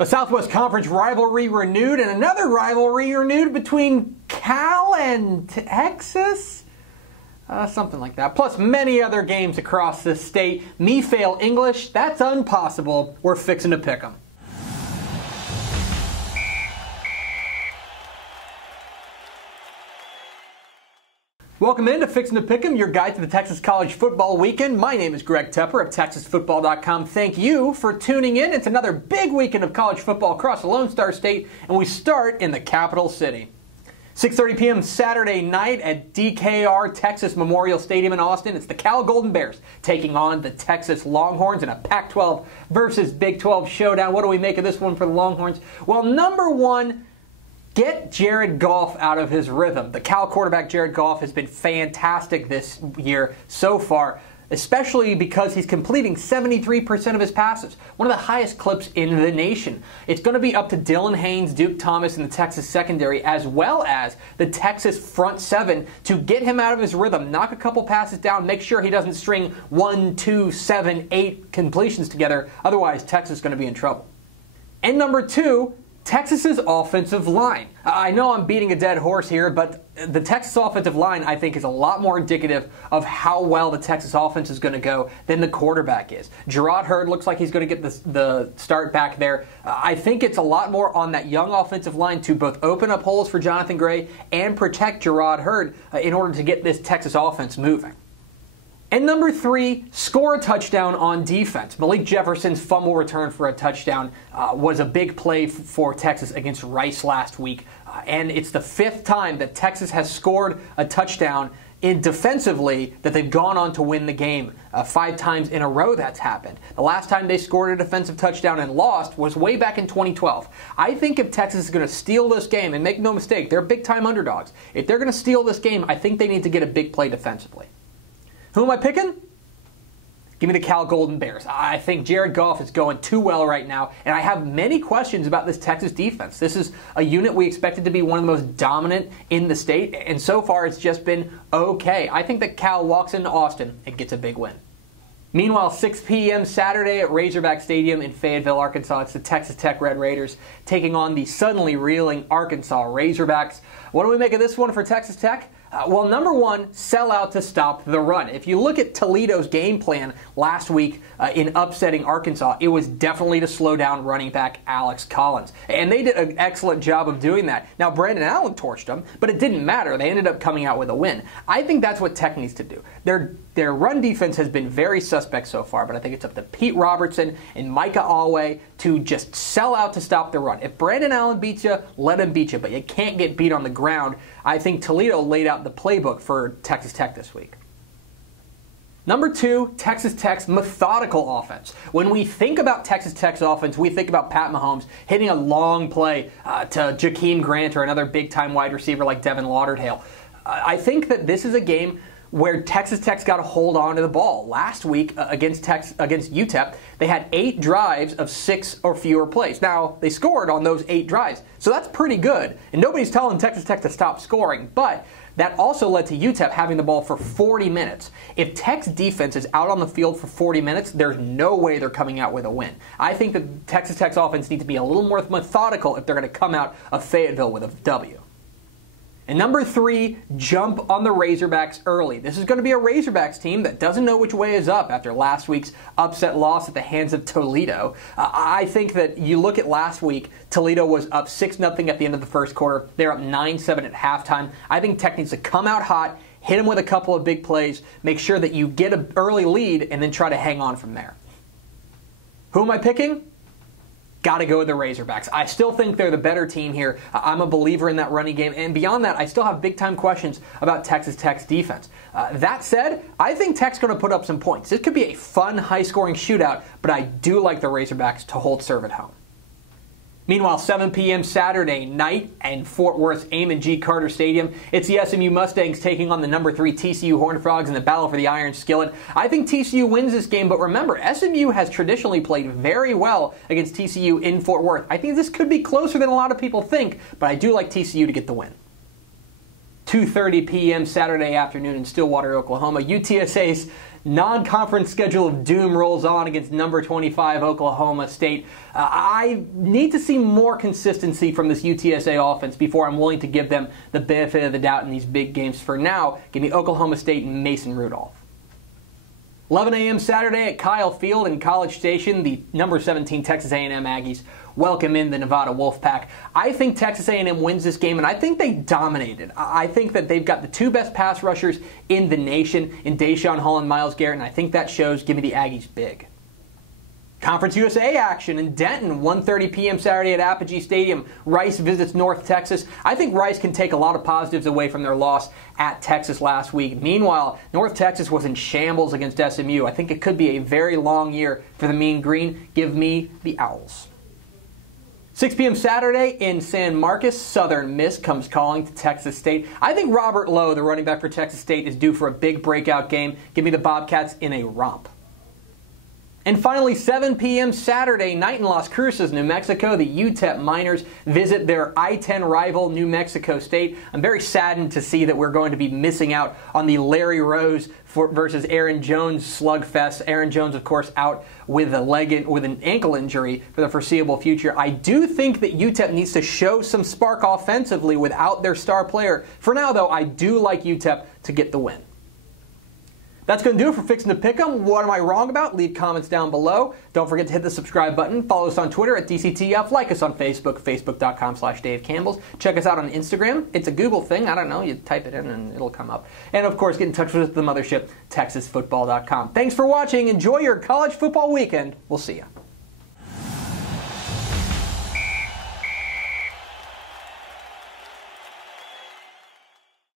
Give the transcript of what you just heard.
A Southwest Conference rivalry renewed, and another rivalry renewed between Cal and Texas? Something like that. Plus many other games across this state. Me fail English? That's impossible. We're fixing to pick 'em. Welcome in to Fixin' to Pick'em, your guide to the Texas College football weekend. My name is Greg Tepper of TexasFootball.com. Thank you for tuning in. It's another big weekend of college football across the Lone Star State, and we start in the capital city. 6:30 p.m. Saturday night at DKR Texas Memorial Stadium in Austin. It's the Cal Golden Bears taking on the Texas Longhorns in a Pac-12 versus Big 12 showdown. What do we make of this one for the Longhorns? Well, number one, get Jared Goff out of his rhythm. The Cal quarterback Jared Goff has been fantastic this year so far, especially because he's completing 73% of his passes, one of the highest clips in the nation. It's going to be up to Dylan Haynes, Duke Thomas, and the Texas secondary, as well as the Texas front seven, to get him out of his rhythm, knock a couple passes down, make sure he doesn't string 1, 2, 7, 8 completions together. Otherwise, Texas is going to be in trouble. And number two, Texas's offensive line. I know I'm beating a dead horse here, but the Texas offensive line, I think, is a lot more indicative of how well the Texas offense is going to go than the quarterback is. Gerard Hurd looks like he's going to get the start back there. I think it's a lot more on that young offensive line to both open up holes for Jonathan Gray and protect Gerard Hurd in order to get this Texas offense moving. And number three, score a touchdown on defense. Malik Jefferson's fumble return for a touchdown was a big play for Texas against Rice last week. And it's the fifth time that Texas has scored a touchdown defensively that they've gone on to win the game. 5 times in a row that's happened. The last time they scored a defensive touchdown and lost was way back in 2012. I think if Texas is going to steal this game, and make no mistake, they're big-time underdogs. If they're going to steal this game, I think they need to get a big play defensively. Who am I picking? Give me the Cal Golden Bears. I think Jared Goff is going too well right now, and I have many questions about this Texas defense. This is a unit we expected to be one of the most dominant in the state, and so far it's just been okay. I think that Cal walks into Austin and gets a big win. Meanwhile, 6 p.m. Saturday at Razorback Stadium in Fayetteville, Arkansas, it's the Texas Tech Red Raiders taking on the suddenly reeling Arkansas Razorbacks. What do we make of this one for Texas Tech? Well, number one, sell out to stop the run. If you look at Toledo's game plan last week in upsetting Arkansas, it was definitely to slow down running back Alex Collins. And they did an excellent job of doing that. Now, Brandon Allen torched them, but it didn't matter. They ended up coming out with a win. I think that's what Tech needs to do. Their run defense has been very suspect so far, but I think it's up to Pete Robertson and Micah Alway to just sell out to stop the run. If Brandon Allen beats you, let him beat you, but you can't get beat on the ground. I think Toledo laid out the playbook for Texas Tech this week. Number two, Texas Tech's methodical offense. When we think about Texas Tech's offense, we think about Pat Mahomes hitting a long play to Jakeem Grant or another big-time wide receiver like Devin Lauderdale. I think that this is a game where Texas Tech's got to hold on to the ball. Last week against UTEP, they had 8 drives of 6 or fewer plays. Now, they scored on those 8 drives, so that's pretty good. And nobody's telling Texas Tech to stop scoring, but that also led to UTEP having the ball for 40 minutes. If Tech's defense is out on the field for 40 minutes, there's no way they're coming out with a win. I think that Texas Tech's offense needs to be a little more methodical if they're going to come out of Fayetteville with a W. And number three, jump on the Razorbacks early. This is going to be a Razorbacks team that doesn't know which way is up after last week's upset loss at the hands of Toledo. I think that you look at last week, Toledo was up 6-0 at the end of the first quarter. They're up 9-7 at halftime. I think Tech needs to come out hot, hit them with a couple of big plays, make sure that you get an early lead, and then try to hang on from there. Who am I picking? Got to go with the Razorbacks. I still think they're the better team here. I'm a believer in that running game. And beyond that, I still have big-time questions about Texas Tech's defense. That said, I think Tech's going to put up some points. This could be a fun, high-scoring shootout, but I do like the Razorbacks to hold serve at home. Meanwhile, 7 p.m. Saturday night in Fort Worth's Amon G. Carter Stadium, it's the SMU Mustangs taking on the number 3 TCU Horned Frogs in the battle for the Iron Skillet. I think TCU wins this game, but remember, SMU has traditionally played very well against TCU in Fort Worth. I think this could be closer than a lot of people think, but I do like TCU to get the win. 2:30 p.m. Saturday afternoon in Stillwater, Oklahoma, UTSA's non-conference schedule of doom rolls on against number 25 Oklahoma State. I need to see more consistency from this UTSA offense before I'm willing to give them the benefit of the doubt in these big games. For now, give me Oklahoma State and Mason Rudolph. 11 a.m. Saturday at Kyle Field in College Station, the number 17 Texas A&M Aggies welcome in the Nevada Wolfpack. I think Texas A&M wins this game, and I think they dominate it. I think that they've got the two best pass rushers in the nation in Deshaun Hall and Myles Garrett, and I think that shows. Give me the Aggies big. Conference USA action in Denton, 1:30 p.m. Saturday at Apogee Stadium. Rice visits North Texas. I think Rice can take a lot of positives away from their loss at Texas last week. Meanwhile, North Texas was in shambles against SMU. I think it could be a very long year for the Mean Green. Give me the Owls. 6 p.m. Saturday in San Marcos, Southern Miss comes calling to Texas State. I think Robert Lowe, the running back for Texas State, is due for a big breakout game. Give me the Bobcats in a romp. And finally, 7 p.m. Saturday night in Las Cruces, New Mexico, the UTEP Miners visit their I-10 rival, New Mexico State. I'm very saddened to see that we're going to be missing out on the Larry Rose versus Aaron Jones slugfest. Aaron Jones, of course, out with an ankle injury for the foreseeable future. I do think that UTEP needs to show some spark offensively without their star player. For now, though, I do like UTEP to get the win. That's going to do it for Fixin' to Pick'em. What am I wrong about? Leave comments down below. Don't forget to hit the subscribe button. Follow us on Twitter at DCTF. Like us on Facebook, facebook.com/DaveCampbells. Check us out on Instagram. It's a Google thing. I don't know. You type it in and it'll come up. And, of course, get in touch with the mothership, TexasFootball.com. Thanks for watching. Enjoy your college football weekend. We'll see you.